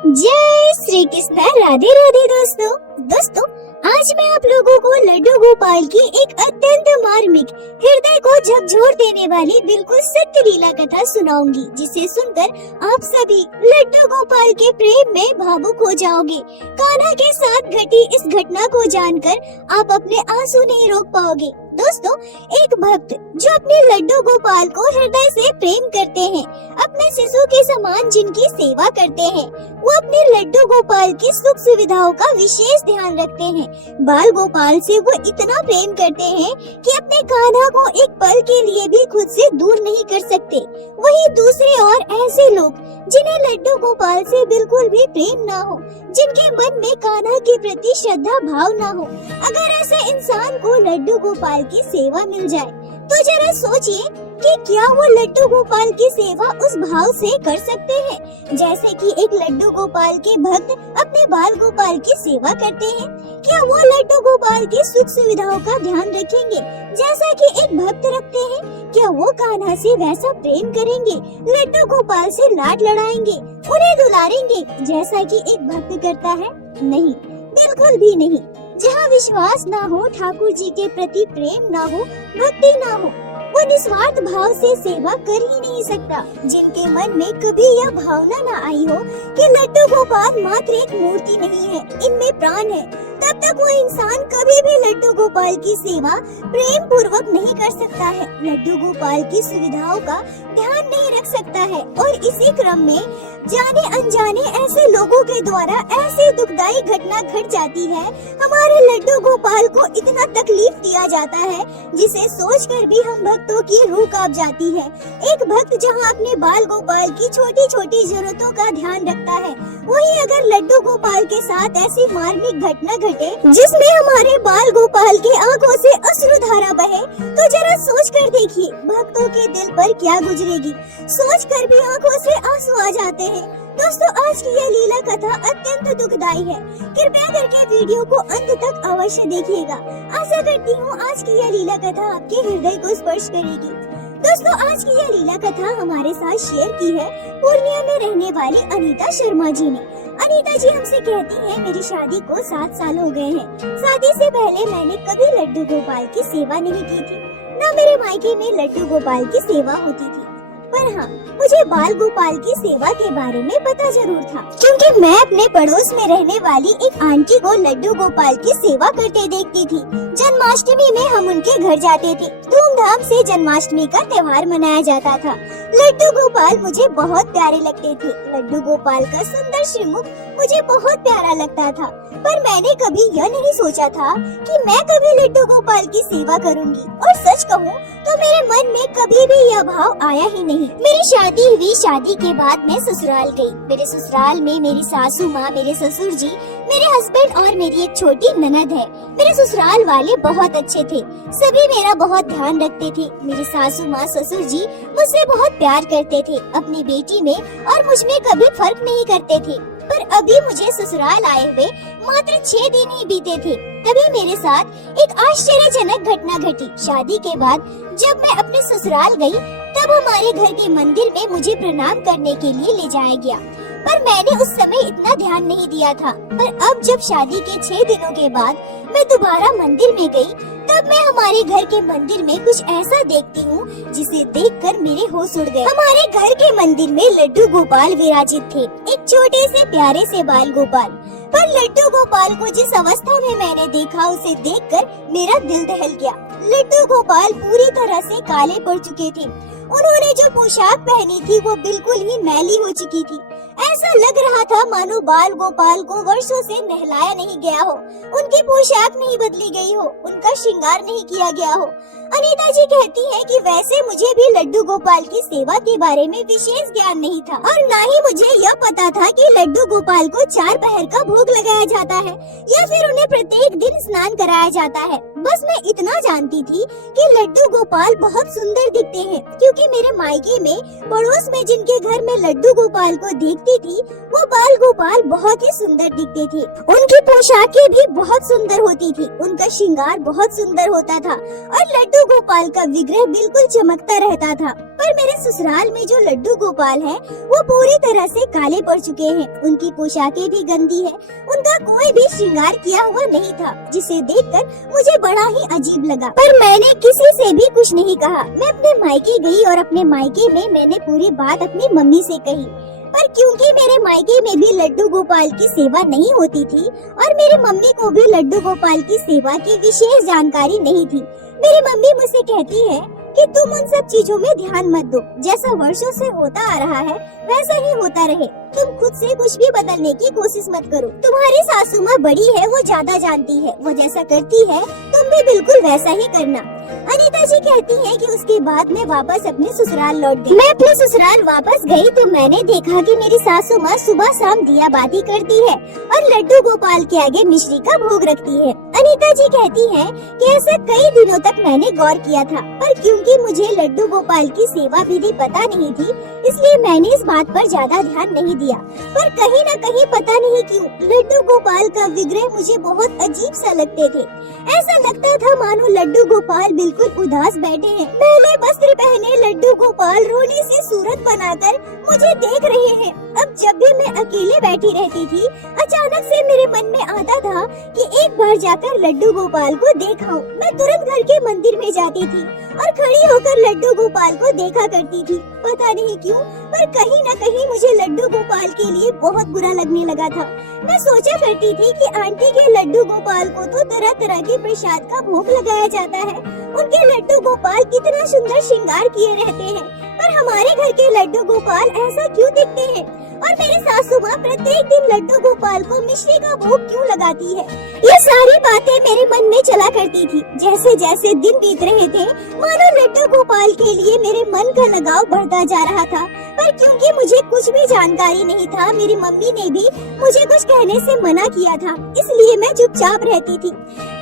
जय श्री कृष्ण। राधे राधे दोस्तों आज मैं आप लोगों को लड्डू गोपाल की एक अत्यंत मार्मिक, हृदय को झकझोर देने वाली बिल्कुल सत्य लीला कथा सुनाऊंगी, जिसे सुनकर आप सभी लड्डू गोपाल के प्रेम में भावुक हो जाओगे। कान्हा के साथ घटी इस घटना को जानकर आप अपने आंसू नहीं रोक पाओगे। दोस्तों, एक भक्त जो अपने लड्डू गोपाल को हृदय से प्रेम करते हैं, अपने शिशु के समान जिनकी सेवा करते हैं, वो अपने लड्डू गोपाल की सुख सुविधाओं का विशेष ध्यान रखते हैं। बाल गोपाल से वो इतना प्रेम करते हैं कि अपने कान्हा को एक पल के लिए भी खुद से दूर नहीं कर सकते। वहीं दूसरे और ऐसे लोग जिन्हें लड्डू गोपाल से बिल्कुल भी प्रेम ना हो, जिनके मन में कान्हा के प्रति श्रद्धा भाव ना हो, अगर ऐसे इंसान को लड्डू गोपाल की सेवा मिल जाए तो जरा सोचिए कि क्या वो लड्डू गोपाल की सेवा उस भाव से कर सकते हैं जैसे कि एक लड्डू गोपाल के भक्त अपने बाल गोपाल की सेवा करते हैं। क्या वो लड्डू गोपाल की सुख सुविधाओं का ध्यान रखेंगे जैसा कि एक भक्त रखते हैं? क्या वो कान्हा से वैसा प्रेम करेंगे, लड्डू गोपाल से लाड लड़ाएंगे, उन्हें दुलारेंगे जैसा कि एक भक्त करता है? नहीं, बिल्कुल भी नहीं। जहाँ विश्वास ना हो, ठाकुर जी के प्रति प्रेम ना हो, भक्ति ना हो, वो निस्वार्थ भाव से सेवा कर ही नहीं सकता। जिनके मन में कभी यह भावना ना आई हो कि लड्डू गोपाल मात्र एक मूर्ति नहीं है, इनमें प्राण है, तब तक वो इंसान कभी भी लड्डू गोपाल की सेवा प्रेम पूर्वक नहीं कर सकता है, लड्डू गोपाल की सुविधाओं का ध्यान नहीं रख सकता है। और इसी क्रम में जाने अनजाने ऐसे लोगों के द्वारा ऐसी दुखदाई घटना घट जाती है, हमारे लड्डू गोपाल को इतना तकलीफ दिया जाता है जिसे सोचकर भी हम भक्तों की रूह कांप जाती है। एक भक्त जहां अपने बाल गोपाल की छोटी छोटी जरूरतों का ध्यान रखता है, वहीं अगर लड्डू गोपाल के साथ ऐसी मार्मिक घटना घटे जिसमें हमारे बाल गोपाल की आंखों से अश्रुधारा बहे, तो जरा सोच कर देखिए भक्तों के दिल पर क्या गुजरेगी। सोच कर भी आंखों से आंसू आ जाते हैं। दोस्तों, आज की यह लीला कथा अत्यंत दुखदाई है। कृपया करके वीडियो को अंत तक अवश्य देखिएगा। आशा करती हूँ आज की यह लीला कथा आपके हृदय को स्पर्श करेगी। दोस्तों, आज की यह लीला कथा हमारे साथ शेयर की है पूर्णिया में रहने वाली अनीता शर्मा जी ने। अनीता जी हमसे कहती हैं, मेरी शादी को 7 साल हो गए हैं। शादी से पहले मैंने कभी लड्डू गोपाल की सेवा नहीं की थी, न मेरे मायके में लड्डू गोपाल की सेवा होती थी। पर हाँ, मुझे बाल गोपाल की सेवा के बारे में पता जरूर था, क्योंकि मैं अपने पड़ोस में रहने वाली एक आंटी को लड्डू गोपाल की सेवा करते देखती थी। जन्माष्टमी में हम उनके घर जाते थे। धूमधाम से जन्माष्टमी का त्योहार मनाया जाता था। लड्डू गोपाल मुझे बहुत प्यारे लगते थे। लड्डू गोपाल का सुंदर श्रीमुख मुझे बहुत प्यारा लगता था। पर मैंने कभी यह नहीं सोचा था कि मैं कभी लड्डू गोपाल की सेवा करूंगी। और सच कहूँ तो मेरे मन में कभी भी यह भाव आया ही नहीं। मेरी शादी हुई। शादी के बाद मैं ससुराल गई। मेरे ससुराल में मेरी सासू माँ, मेरे ससुर जी, मेरे हस्बैंड और मेरी एक छोटी ननद है। मेरे ससुराल वाले बहुत अच्छे थे, सभी मेरा बहुत ध्यान रखते थे। मेरी सासू माँ, ससुर जी मुझसे बहुत प्यार करते थे। अपनी बेटी में और मुझ में कभी फर्क नहीं करते थे। पर अभी मुझे ससुराल आए हुए मात्र 6 दिन ही बीते थे, तभी मेरे साथ एक आश्चर्यजनक घटना घटी। शादी के बाद जब मैं अपने ससुराल गई, तब हमारे घर के मंदिर में मुझे प्रणाम करने के लिए ले जाया गया। पर मैंने उस समय इतना ध्यान नहीं दिया था। पर अब जब शादी के 6 दिनों के बाद मैं दोबारा मंदिर में गई, तब मैं हमारे घर के मंदिर में कुछ ऐसा देखती हूँ जिसे देखकर मेरे होश उड़ गए। हमारे घर के मंदिर में लड्डू गोपाल विराजित थे, एक छोटे से प्यारे से बाल गोपाल। पर लड्डू गोपाल को जिस अवस्था में मैंने देखा, उसे देखकर मेरा दिल दहल गया। लड्डू गोपाल पूरी तरह से काले पड़ चुके थे। उन्होंने जो पोशाक पहनी थी वो बिल्कुल ही मैली हो चुकी थी। ऐसा लग रहा था मानो बाल गोपाल को वर्षों से नहलाया नहीं गया हो, उनकी पोशाक नहीं बदली गई हो, उनका श्रृंगार नहीं किया गया हो। अनीता जी कहती हैं कि वैसे मुझे भी लड्डू गोपाल की सेवा के बारे में विशेष ज्ञान नहीं था, और न ही मुझे यह पता था कि लड्डू गोपाल को 4 पहर का भोग लगाया जाता है या फिर उन्हें प्रत्येक दिन स्नान कराया जाता है। बस मैं इतना जानती थी कि लड्डू गोपाल बहुत सुंदर दिखते हैं, क्योंकि मेरे मायके में पड़ोस में जिनके घर में लड्डू गोपाल को देखती थी, वो बाल गोपाल बहुत ही सुंदर दिखते थे। उनकी पोशाकें भी बहुत सुंदर होती थी, उनका श्रृंगार बहुत सुंदर होता था। और लड्डू लड्डू गोपाल का विग्रह बिल्कुल चमकता रहता था। पर मेरे ससुराल में जो लड्डू गोपाल है वो पूरी तरह से काले पड़ चुके हैं। उनकी पोशाकें भी गंदी है, उनका कोई भी श्रृंगार किया हुआ नहीं था, जिसे देखकर मुझे बड़ा ही अजीब लगा। पर मैंने किसी से भी कुछ नहीं कहा। मैं अपने मायके गई और अपने मायके में मैंने पूरी बात अपनी मम्मी से कही। पर क्योंकि मेरे मायके में भी लड्डू गोपाल की सेवा नहीं होती थी और मेरी मम्मी को भी लड्डू गोपाल की सेवा की विशेष जानकारी नहीं थी, मेरी मम्मी मुझसे कहती है कि तुम उन सब चीजों में ध्यान मत दो। जैसा वर्षों से होता आ रहा है वैसा ही होता रहे। तुम खुद से कुछ भी बदलने की कोशिश मत करो। तुम्हारी सासू माँ बड़ी है, वो ज्यादा जानती है, वो जैसा करती है तुम भी बिल्कुल वैसा ही करना। अनीता जी कहती है कि उसके बाद मैं वापस अपने ससुराल लौट गई। मैं अपने ससुराल वापस गई तो मैंने देखा कि मेरी सासू माँ सुबह शाम दिया बाती करती है और लड्डू गोपाल के आगे मिश्री का भोग रखती है। अनीता जी कहती है कि ऐसा कई दिनों तक मैंने गौर किया था, पर क्योंकि मुझे लड्डू गोपाल की सेवा विधि पता नहीं थी इसलिए मैंने इस बात पर ज्यादा ध्यान नहीं दिया। पर कहीं न कहीं पता नहीं क्यों लड्डू गोपाल का विग्रह मुझे बहुत अजीब सा लगते थे। ऐसा लगता था मानो लड्डू गोपाल बिल्कुल उदास बैठे हैं। मैले वस्त्र पहने लड्डू गोपाल रोने से सूरत बनाकर मुझे देख रहे हैं। अब जब भी मैं अकेले बैठी रहती थी अचानक से मेरे मन में आता था कि एक बार जाकर लड्डू गोपाल को देखाऊं। मैं तुरंत घर के मंदिर में जाती थी और खड़ी होकर लड्डू गोपाल को देखा करती थी। पता नहीं क्यों पर कहीं न कहीं मुझे लड्डू गोपाल के लिए बहुत बुरा लगने लगा था। मैं सोचा करती थी कि आंटी के लड्डू गोपाल को तो तरह तरह के प्रसाद का भोग लगाया जाता है, उनके लड्डू गोपाल कितना सुंदर श्रृंगार किए रहते हैं, पर हमारे घर के लड्डू गोपाल ऐसा क्यों दिखते हैं? और मेरी सासू माँ प्रत्येक दिन लड्डू गोपाल को मिश्री का भोग क्यों लगाती है? ये सारी बातें मेरे मन में चला करती थी। जैसे जैसे दिन बीत रहे थे मानो लड्डू गोपाल के लिए मेरे मन का लगाव बढ़ता जा रहा था। पर क्योंकि मुझे कुछ भी जानकारी नहीं था, मेरी मम्मी ने भी मुझे कुछ कहने से मना किया था, इसलिए मैं चुपचाप रहती थी।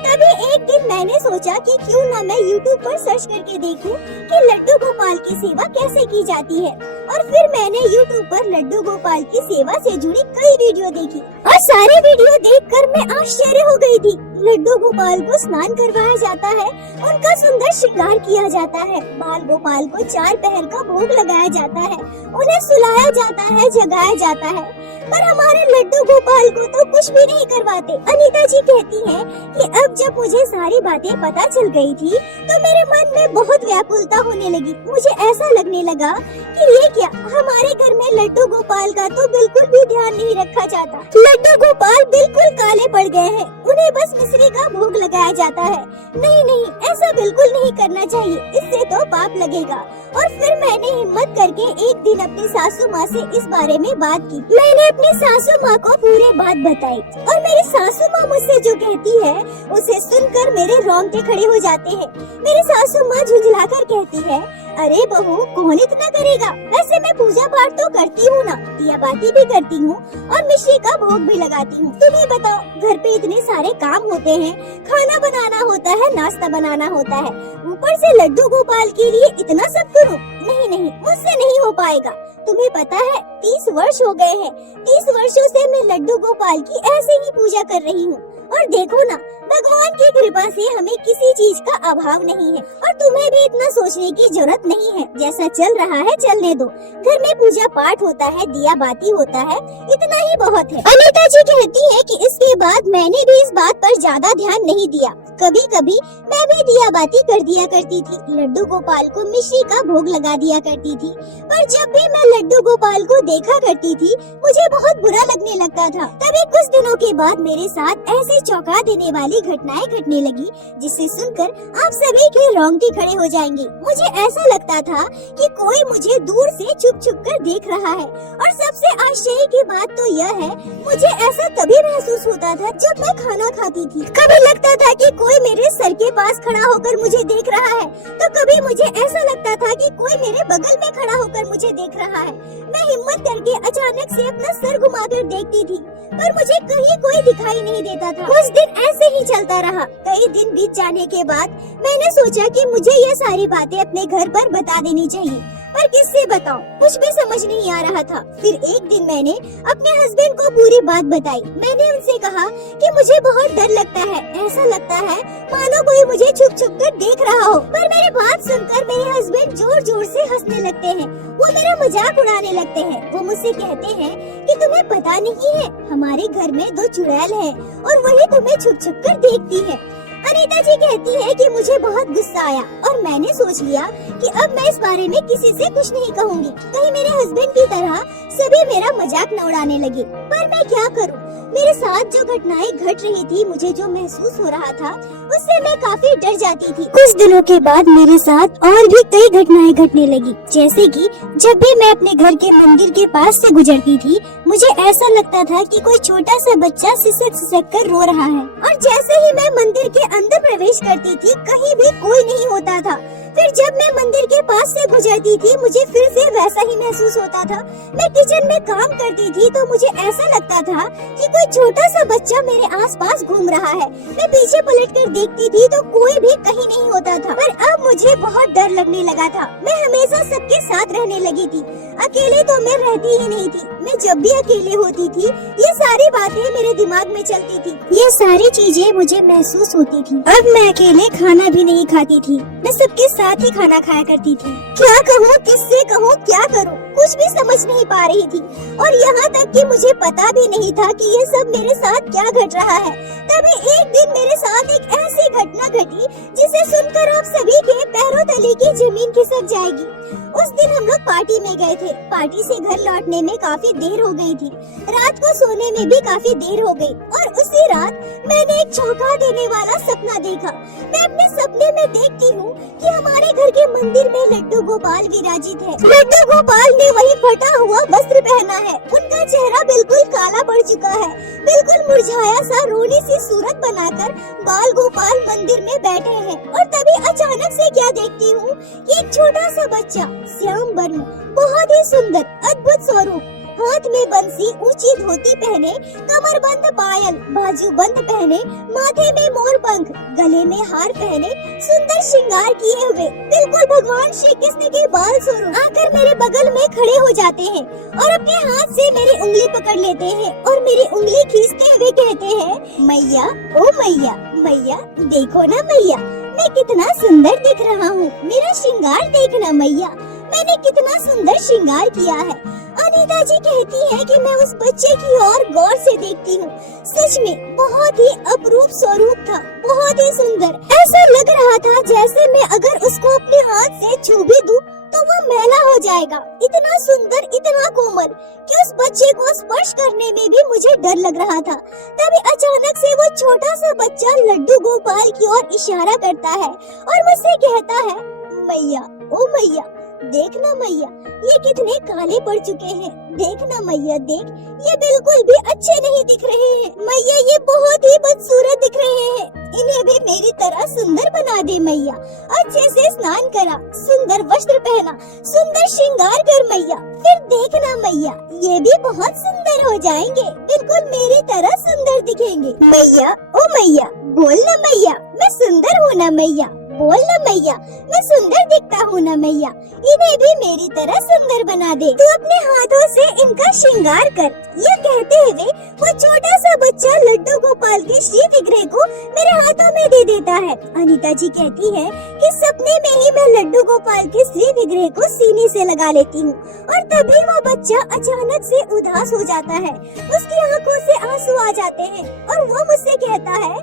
तभी एक दिन मैंने सोचा कि क्यों ना मैं YouTube पर सर्च करके देखूं कि लड्डू गोपाल की सेवा कैसे की जाती है। और फिर मैंने YouTube पर लड्डू गोपाल की सेवा से जुड़ी कई वीडियो देखी और सारे वीडियो देखकर मैं आश्चर्य हो गई थी। लड्डू गोपाल को स्नान करवाया जाता है, उनका सुंदर श्रृंगार किया जाता है, बाल गोपाल को 4 पहर का भोग लगाया जाता है, उन्हें सुलाया जाता है, जगाया जाता है, पर हमारे लड्डू गोपाल को तो कुछ भी नहीं करवाते। अनीता जी कहती हैं कि अब जब मुझे सारी बातें पता चल गई थी तो मेरे मन में बहुत व्याकुलता होने लगी। मुझे ऐसा लगने लगा कि ये क्या, हमारे घर में लड्डू गोपाल का तो बिल्कुल भी ध्यान नहीं रखा जाता। लड्डू गोपाल बिल्कुल काले पड़ गए हैं, उन्हें बस मिश्री का भोग लगाया जाता है। नहीं नहीं, ऐसा बिल्कुल नहीं करना चाहिए, इससे तो पाप लगेगा। और फिर मैंने हिम्मत करके एक दिन अपनी सासू माँ से इस बारे में बात की। मैंने अपनी सासू माँ को पूरी बात बताई और मेरी सासू माँ मुझसे जो कहती है उसे सुनकर मेरे रोंगटे खड़े हो जाते हैं। मेरी सासू माँ झुंझलाकर कहती है, अरे बहू कौन इतना करेगा, वैसे मैं पूजा पाठ तो करती हूँ ना, दिया बाती भी करती हूँ और मिश्री का भोग भी लगाती हूँ। तुम्हें बताओ घर पे इतने सारे काम होते हैं, खाना बनाना होता है, नाश्ता बनाना होता है, ऊपर से लड्डू गोपाल के लिए इतना सब करूँ? नहीं नहीं, मुझसे नहीं हो पाएगा। तुम्हें पता है 30 वर्ष हो गए हैं, 30 वर्षों से मैं लड्डू गोपाल की ऐसे ही पूजा कर रही हूँ और देखो ना भगवान की कृपा से हमें किसी चीज का अभाव नहीं है और तुम्हें भी इतना सोचने की जरूरत नहीं है। जैसा चल रहा है चलने दो, घर में पूजा पाठ होता है, दिया बाती होता है, इतना ही बहुत है। अनीता जी कहती है कि इसके बाद मैंने भी इस बात पर ज्यादा ध्यान नहीं दिया। कभी कभी मैं भी दिया बाती कर दिया करती थी, लड्डू गोपाल को मिश्री का भोग लगा दिया करती थी, पर जब भी मैं लड्डू गोपाल को देखा करती थी मुझे बहुत बुरा लगने लगता था। तभी कुछ दिनों के बाद मेरे साथ ऐसी चौंका देने वाली घटनाएं घटने लगी जिसे सुनकर आप सभी के रोंगटे खड़े हो जाएंगे। मुझे ऐसा लगता था कि कोई मुझे दूर से छुप छुप कर देख रहा है और सबसे आश्चर्य की बात तो यह है, मुझे ऐसा तभी महसूस होता था जब मैं खाना खाती थी। कभी लगता था कि कोई मेरे सर के पास खड़ा होकर मुझे देख रहा है, तो कभी मुझे ऐसा लगता था कि कोई मेरे बगल में खड़ा होकर मुझे देख रहा है। मैं हिम्मत करके अचानक से अपना सर घुमाकर देखती थी, पर मुझे कहीं कोई दिखाई नहीं देता था। कुछ दिन ऐसे ही चलता रहा। कई दिन बीत जाने के बाद मैंने सोचा कि मुझे ये सारी बातें अपने घर पर बता देनी चाहिए पर किससे बताऊं, कुछ भी समझ नहीं आ रहा था। फिर एक दिन मैंने अपने हस्बैंड को पूरी बात बताई। मैंने उनसे कहा कि मुझे बहुत डर लगता है, ऐसा लगता है मानो कोई मुझे छुप छुप कर देख रहा हो। पर मेरी बात सुनकर मेरे हस्बैंड जोर जोर से हंसने लगते हैं, वो मेरा मजाक उड़ाने लगते हैं। वो मुझसे कहते हैं कि तुम्हें पता नहीं है, हमारे घर में 2 चुड़ैल हैं और वही तुम्हें छुप छुप कर देखती है। अनीता जी कहती है कि मुझे बहुत गुस्सा आया और मैंने सोच लिया कि अब मैं इस बारे में किसी से कुछ नहीं कहूँगी, कहीं मेरे हस्बैंड की तरह सभी मेरा मजाक न उड़ाने लगे। पर मैं क्या करूँ, मेरे साथ जो घटनाएं घट रही थी, मुझे जो महसूस हो रहा था, उससे मैं काफी डर जाती थी। कुछ दिनों के बाद मेरे साथ और भी कई घटनाएं घटने लगी, जैसे कि जब भी मैं अपने घर के मंदिर के पास से गुजरती थी, मुझे ऐसा लगता था कि कोई छोटा सा बच्चा सिसक सिसक कर रो रहा है। और जैसे ही मैं मंदिर के अंदर प्रवेश करती थी, कहीं भी कोई नहीं होता था। फिर जब मैं मंदिर के पास से गुजरती थी, मुझे फिर से वैसा ही महसूस होता था। मैं किचन में काम करती थी तो मुझे ऐसा लगता था कि कोई छोटा सा बच्चा मेरे आसपास घूम रहा है। मैं पीछे पलटकर देखती थी तो कोई भी कहीं नहीं होता था। पर अब मुझे बहुत डर लगने लगा था। मैं हमेशा सबके साथ रहने लगी थी, अकेले तो मैं रहती ही नहीं थी। मैं जब भी अकेले होती थी, ये सारी बातें मेरे दिमाग में चलती थी, ये सारी चीजें मुझे महसूस होती थी। अब मैं अकेले खाना भी नहीं खाती थी, मैं सबके साथ ही खाना खाया करती थी। क्या कहूँ, किससे कहूँ, क्या करूँ, कुछ भी समझ नहीं पा रही थी। और यहाँ तक कि मुझे पता भी नहीं था कि ये सब मेरे साथ क्या घट रहा है। तभी एक दिन मेरे साथ एक ऐसी घटना घटी जिसे सुनकर आप सभी के पैरों तले की जमीन खिसक जाएगी। उस दिन हम लोग पार्टी में गए थे। पार्टी से घर लौटने में काफी देर हो गई थी। रात को सोने में भी काफी देर हो गई और उसी रात मैंने एक चौंका देने वाला सपना देखा। मैं अपने सपने में देखती हूँ कि हमारे घर के मंदिर में लड्डू गोपाल विराजित है। लड्डू गोपाल ने वही फटा हुआ वस्त्र पहना है। उनका चेहरा बिल्कुल काला पड़ चुका है, बिल्कुल मुरझाया सा रोनी सी सूरत बनाकर बाल गोपाल मंदिर में बैठे हैं। और तभी अचानक से क्या देखती हूँ कि एक छोटा सा बच्चा श्याम वर्ण, बहुत ही सुंदर अद्भुत स्वरूप, हाथ में बंसी, ऊंची धोती पहने, कमरबंद पायल, बाजूबंद पहने, माथे में मोर पंख, गले में हार पहने, सुंदर श्रृंगार किए हुए, बिल्कुल भगवान श्री कृष्ण के बाल स्वरूप आकर मेरे बगल में खड़े हो जाते हैं और अपने हाथ से मेरी उंगली पकड़ लेते हैं और मेरी उंगली खींचते हुए कहते हैं, मैया, ओ मैया, मैया देखो ना मैया, मैं कितना सुंदर दिख रहा हूँ, मेरा श्रृंगार देखना मैया, मैंने कितना सुंदर श्रृंगार किया है। अनीता जी कहती है कि मैं उस बच्चे की ओर गौर से देखती हूँ। सच में बहुत ही अपरूप स्वरूप था, बहुत ही सुंदर। ऐसा लग रहा था जैसे मैं अगर उसको अपने हाथ से छू भी दूं तो वो मैला हो जाएगा। इतना सुंदर, इतना कोमल कि उस बच्चे को स्पर्श करने में भी मुझे डर लग रहा था। तभी अचानक से वो छोटा सा बच्चा लड्डू गोपाल की ओर इशारा करता है और मुझसे कहता है, मैया, ओ मैया देखना मैया, ये कितने काले पड़ चुके हैं, देखना मैया देख, ये बिल्कुल भी अच्छे नहीं दिख रहे हैं मैया, ये बहुत ही बदसूरत दिख रहे हैं, इन्हें भी मेरी तरह सुंदर बना दे मैया, अच्छे से स्नान करा, सुंदर वस्त्र पहना, सुंदर श्रृंगार कर मैया, फिर देखना मैया ये भी बहुत सुंदर हो जाएंगे, बिल्कुल मेरी तरह सुंदर दिखेंगे। मैया, ओ मैया बोलना मैया, मैं सुंदर हूँ ना मैया, बोलना मैया, मैं सुंदर दिखता हूँ ना मैया, इन्हें भी मेरी तरह सुंदर बना दे, तू अपने हाथों से इनका श्रृंगार कर। यह कहते हुए वो छोटा सा बच्चा लड्डू गोपाल के श्री विग्रह को मेरे हाथों में दे देता है। अनीता जी कहती है कि सपने में ही मैं लड्डू गोपाल के श्री विग्रह को सीने से लगा लेती हूँ और तभी वो बच्चा अचानक से उदास हो जाता है, उसकी आंखों से आंसू आ जाते हैं और वो मुझसे कहता है,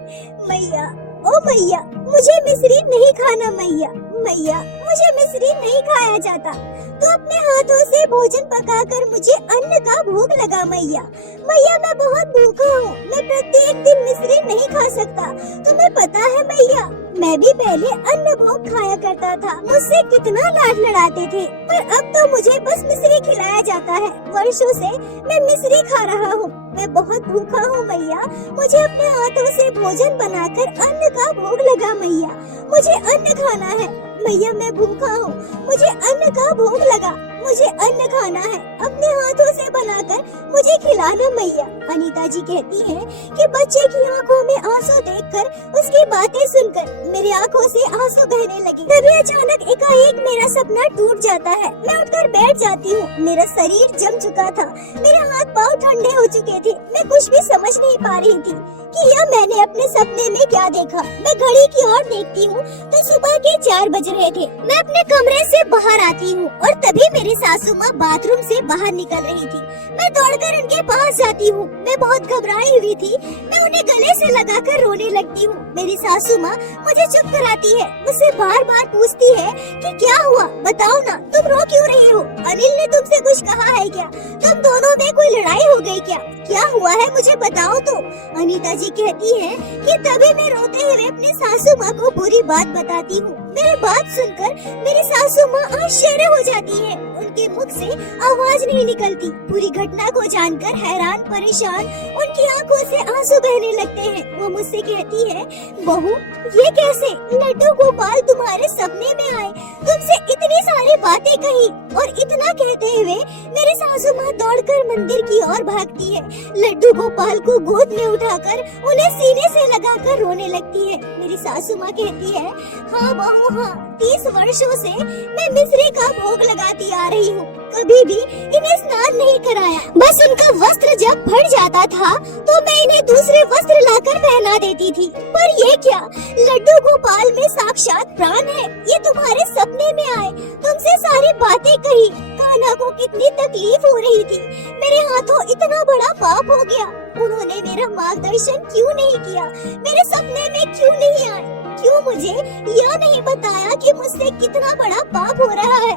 मैया, ओ मैया मुझे मिश्री नहीं खाना मैया, मैया मुझे मिश्री नहीं खाया जाता, तो अपने हाथों से भोजन पकाकर मुझे अन्न का भोग लगा मैया, मैया मैं बहुत भूखा हूँ, मैं प्रत्येक दिन मिश्री नहीं खा सकता, तुम्हें पता है मैया मैं भी पहले अन्न भोग खाया करता था, मुझसे कितना लाड लड़ाते थे, पर अब तो मुझे बस मिश्री खिलाया जाता है, वर्षों से मैं मिश्री खा रहा हूँ, मैं बहुत भूखा हूँ मैया, मुझे अपने हाथों से भोजन बनाकर अन्न का भोग लगा मैया, मुझे अन्न खाना है, मैया मैं भूखा हूँ, मुझे अन्न का भोग लगा, मुझे अन्न खाना है, अपने हाथों से बनाकर मुझे खिलाना मैया। अनीता जी कहती है कि बच्चे की आंखों में आंसू देखकर, उसकी बातें सुनकर मेरी आंखों से आंसू बहने लगे। तभी अचानक एकाएक मेरा सपना टूट जाता है। मैं उठकर बैठ जाती हूँ। मेरा शरीर जम चुका था, मेरे हाथ पाँव ठंडे हो चुके थे। मैं कुछ भी समझ नहीं पा रही थी कि यह मैंने अपने सपने में क्या देखा। मैं घड़ी की ओर देखती हूँ तो सुबह के 4 बज रहे थे। मैं अपने कमरे से बाहर आती हूँ और तभी मेरी सासू माँ बाथरूम से बाहर निकल रही थी। मैं दौड़कर उनके पास जाती हूँ। मैं बहुत घबराई हुई थी। मैं उन्हें गले से लगाकर रोने लगती हूँ। मेरी सासू माँ मुझे चुप कराती है, मुझसे बार बार पूछती है कि क्या हुआ, बताओ ना, तुम रो क्यों रही हो? अनिल ने तुमसे कुछ कहा है क्या? तुम दोनों में कोई लड़ाई हो गई क्या हुआ है, मुझे बताओ तो। अनीता जी कहती है कि तभी मैं रोते हुए अपनी सासू माँ को पूरी बात बताती हूँ। मेरी बात सुनकर मेरी सासू माँ आश्चर्य हो जाती है। उनके मुख से आवाज नहीं निकलती। पूरी घटना को जानकर हैरान परेशान उनकी आंखों से आंसू बहने लगते हैं। वो मुझसे कहती है, बहू ये कैसे? लड्डू गोपाल तुम्हारे सपने में आए, तुमसे इतनी सारी बातें कही, और इतना कहते हुए मेरी सासू माँ दौड़कर मंदिर की ओर भागती है। लड्डू गोपाल को गोद में उठाकर उन्हें सीने से लगाकर रोने लगती है। मेरी सासू माँ कहती है, हाँ बहू हाँ, 30 वर्षों से मैं मिश्री का भोग लगाती आ रही हूँ, कभी भी इन्हें स्नान नहीं कराया। बस उनका वस्त्र जब फट जाता था तो मैं इन्हें दूसरे वस्त्र लाकर पहना देती थी। पर ये क्या, लड्डू गोपाल में साक्षात प्राण है। ये तुम्हारे सपने में आए, तुमसे सारी बातें कही। कान्हा को कितनी तकलीफ हो रही थी, मेरे हाथों इतना बड़ा पाप हो गया। उन्होंने मेरा मार्गदर्शन क्यों नहीं किया, मेरे सपने में क्यों नहीं आए, क्यों मुझे यह नहीं बताया कि मुझसे कितना बड़ा पाप हो रहा है?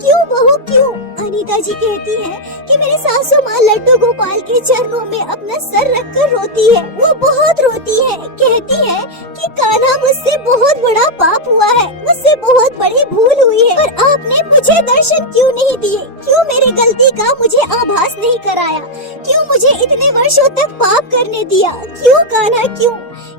क्यों बहू क्यों? अनीता जी कहती है कि मेरी सासू माँ लड्डू गोपाल के चरणों में अपना सर रखकर रोती है। वो बहुत रोती है, कहती है कि कान्हा मुझसे बहुत बड़ा पाप हुआ है, मुझसे बहुत बड़ी भूल हुई है, पर आपने मुझे दर्शन क्यों नहीं दिए? क्यों मेरी गलती का मुझे आभास नहीं कराया? क्यों मुझे इतने वर्षों तक पाप करने दिया? क्यों कान्हा क्यों?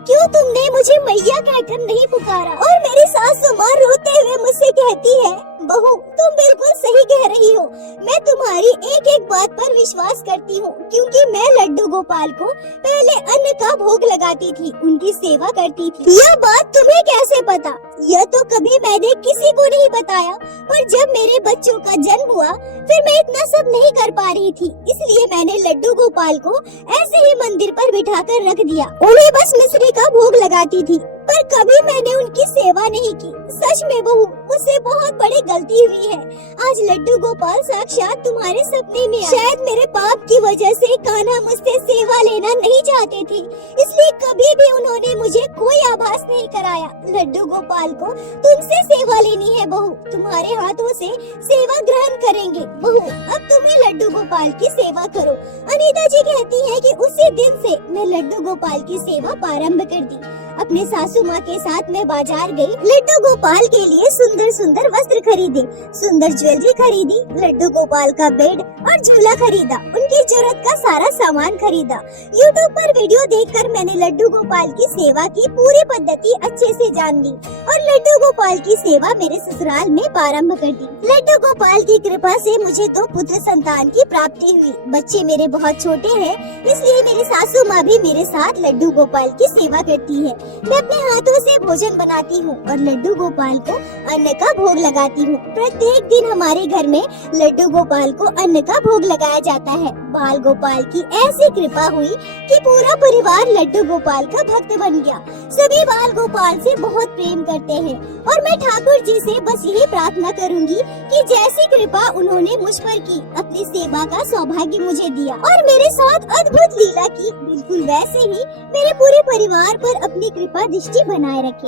क्यों तुमने मुझे मैया कहकर नहीं पुकारा? और मेरी सासू माँ रोते हुए मुझसे कहती है, बहू तुम बिल्कुल सही कह रही हो, मैं तुम्हारी एक एक बात पर विश्वास करती हूँ, क्योंकि मैं लड्डू गोपाल को पहले अन्न का भोग लगाती थी, उनकी सेवा करती थी। यह बात तुम्हें कैसे पता? यह तो कभी मैंने किसी को नहीं बताया, पर जब मेरे बच्चों का जन्म हुआ फिर मैं इतना सब नहीं कर पा रही थी, इसलिए मैंने लड्डू गोपाल को ऐसे ही मंदिर पर बिठाकर रख दिया। उन्हें बस मिश्री का भोग लगाती थी, पर कभी मैंने उनकी सेवा नहीं की। सच में बहू, मुझसे बहुत बड़ी गलती हुई है। आज लड्डू गोपाल साक्षात तुम्हारे सपने में आए। शायद मेरे पाप की वजह से कान्हा मुझसे सेवा लेना नहीं चाहते थे, इसलिए कभी भी उन्होंने मुझे कोई आभास नहीं कराया। लड्डू गोपाल को तुमसे सेवा लेनी है बहू, तुम्हारे हाथों से सेवा ग्रहण करेंगे। बहू अब तुम्हें लड्डू गोपाल की सेवा करो। अनीता जी कहती है कि उसी दिन से मैं लड्डू गोपाल की सेवा प्रारंभ कर दी। अपने सासू माँ के साथ मैं बाजार गई, लड्डू गोपाल के लिए सुंदर सुंदर वस्त्र खरीदे, सुंदर ज्वेलरी खरीदी, लड्डू गोपाल का बेड और झूला खरीदा, उनकी जरूरत का सारा सामान खरीदा। यूट्यूब पर वीडियो देखकर मैंने लड्डू गोपाल की सेवा की पूरी पद्धति अच्छे से जान ली और लड्डू गोपाल की सेवा मेरे ससुराल में प्रारंभ कर दी। लड्डू गोपाल की कृपा से मुझे तो पुत्र संतान की प्राप्ति हुई। बच्चे मेरे बहुत छोटे हैं, इसलिए मेरी सासू माँ भी मेरे साथ लड्डू गोपाल की सेवा करती है। मैं अपने हाथों से भोजन बनाती हूँ और लड्डू गोपाल को अन्न का भोग लगाती हूँ। प्रत्येक दिन हमारे घर में लड्डू गोपाल को अन्न का भोग लगाया जाता है। बाल गोपाल की ऐसी कृपा हुई कि पूरा परिवार लड्डू गोपाल का भक्त बन गया। सभी बाल गोपाल से बहुत प्रेम करते हैं और मैं ठाकुर जी से बस यही प्रार्थना करूंगी कि जैसी कृपा उन्होंने मुझ पर की, अपनी सेवा का सौभाग्य मुझे दिया और मेरे साथ अद्भुत लीला की, बिल्कुल वैसे ही मेरे पूरे परिवार पर अपनी कृपा दृष्टि बनाए रखे।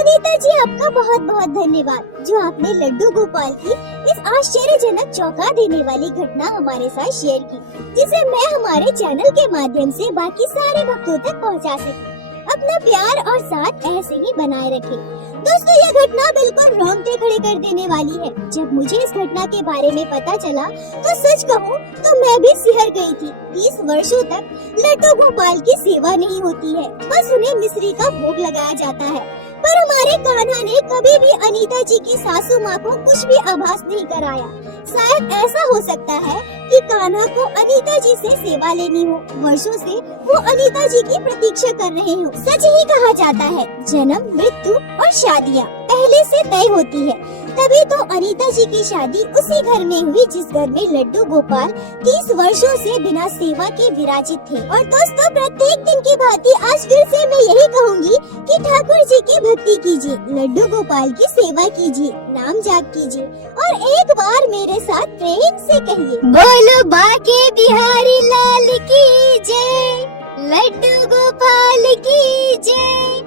अनीता जी आपका बहुत बहुत धन्यवाद, जो आपने लड्डू गोपाल की इस आश्चर्यजनक चौंका देने वाली घटना हमारे साथ शेयर की, जिसे मैं हमारे चैनल के माध्यम से बाकी सारे भक्तों तक पहुंचा सकी। अपना प्यार और साथ ऐसे ही बनाए रखे। दोस्तों यह घटना बिल्कुल रोंगटे खड़े कर देने वाली है। जब मुझे इस घटना के बारे में पता चला तो सच कहूँ तो मैं भी सिहर गई थी। 30 वर्षों तक लड्डू गोपाल की सेवा नहीं होती है, बस उन्हें मिश्री का भोग लगाया जाता है। पर हमारे कान्हा ने कभी भी अनीता जी की सासू माँ को कुछ भी आभास नहीं कराया। शायद ऐसा हो सकता है कि कान्हा को अनीता जी से सेवा लेनी हो। वर्षों से वो अनीता जी की प्रतीक्षा कर रहे हो। सच ही कहा जाता है, जन्म, मृत्यु और शादियाँ पहले से तय होती है। तभी तो अनीता जी की शादी उसी घर में हुई जिस घर में लड्डू गोपाल 30 वर्षों से बिना सेवा के विराजित थे। और दोस्तों, प्रत्येक दिन की भांति आज फिर से मैं यही कहूँगी कि ठाकुर जी की भक्ति कीजिए, लड्डू गोपाल की सेवा कीजिए, नाम जाप कीजिए और एक बार मेरे साथ प्रेम से कहिए, बोलो बाके बिहारी लाल की जय, लड्डू गोपाल की जय,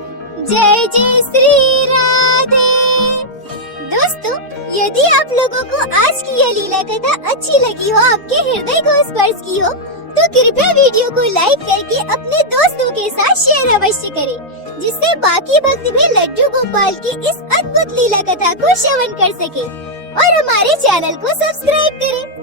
जय जय श्री राधे। दोस्तों, यदि आप लोगों को आज की यह लीला कथा अच्छी लगी हो, आपके हृदय को स्पर्श की हो, तो कृपया वीडियो को लाइक करके अपने दोस्तों के साथ शेयर अवश्य करें, जिससे बाकी भक्त भी लड्डू गोपाल की इस अद्भुत लीला कथा को श्रवण कर सके और हमारे चैनल को सब्सक्राइब करें।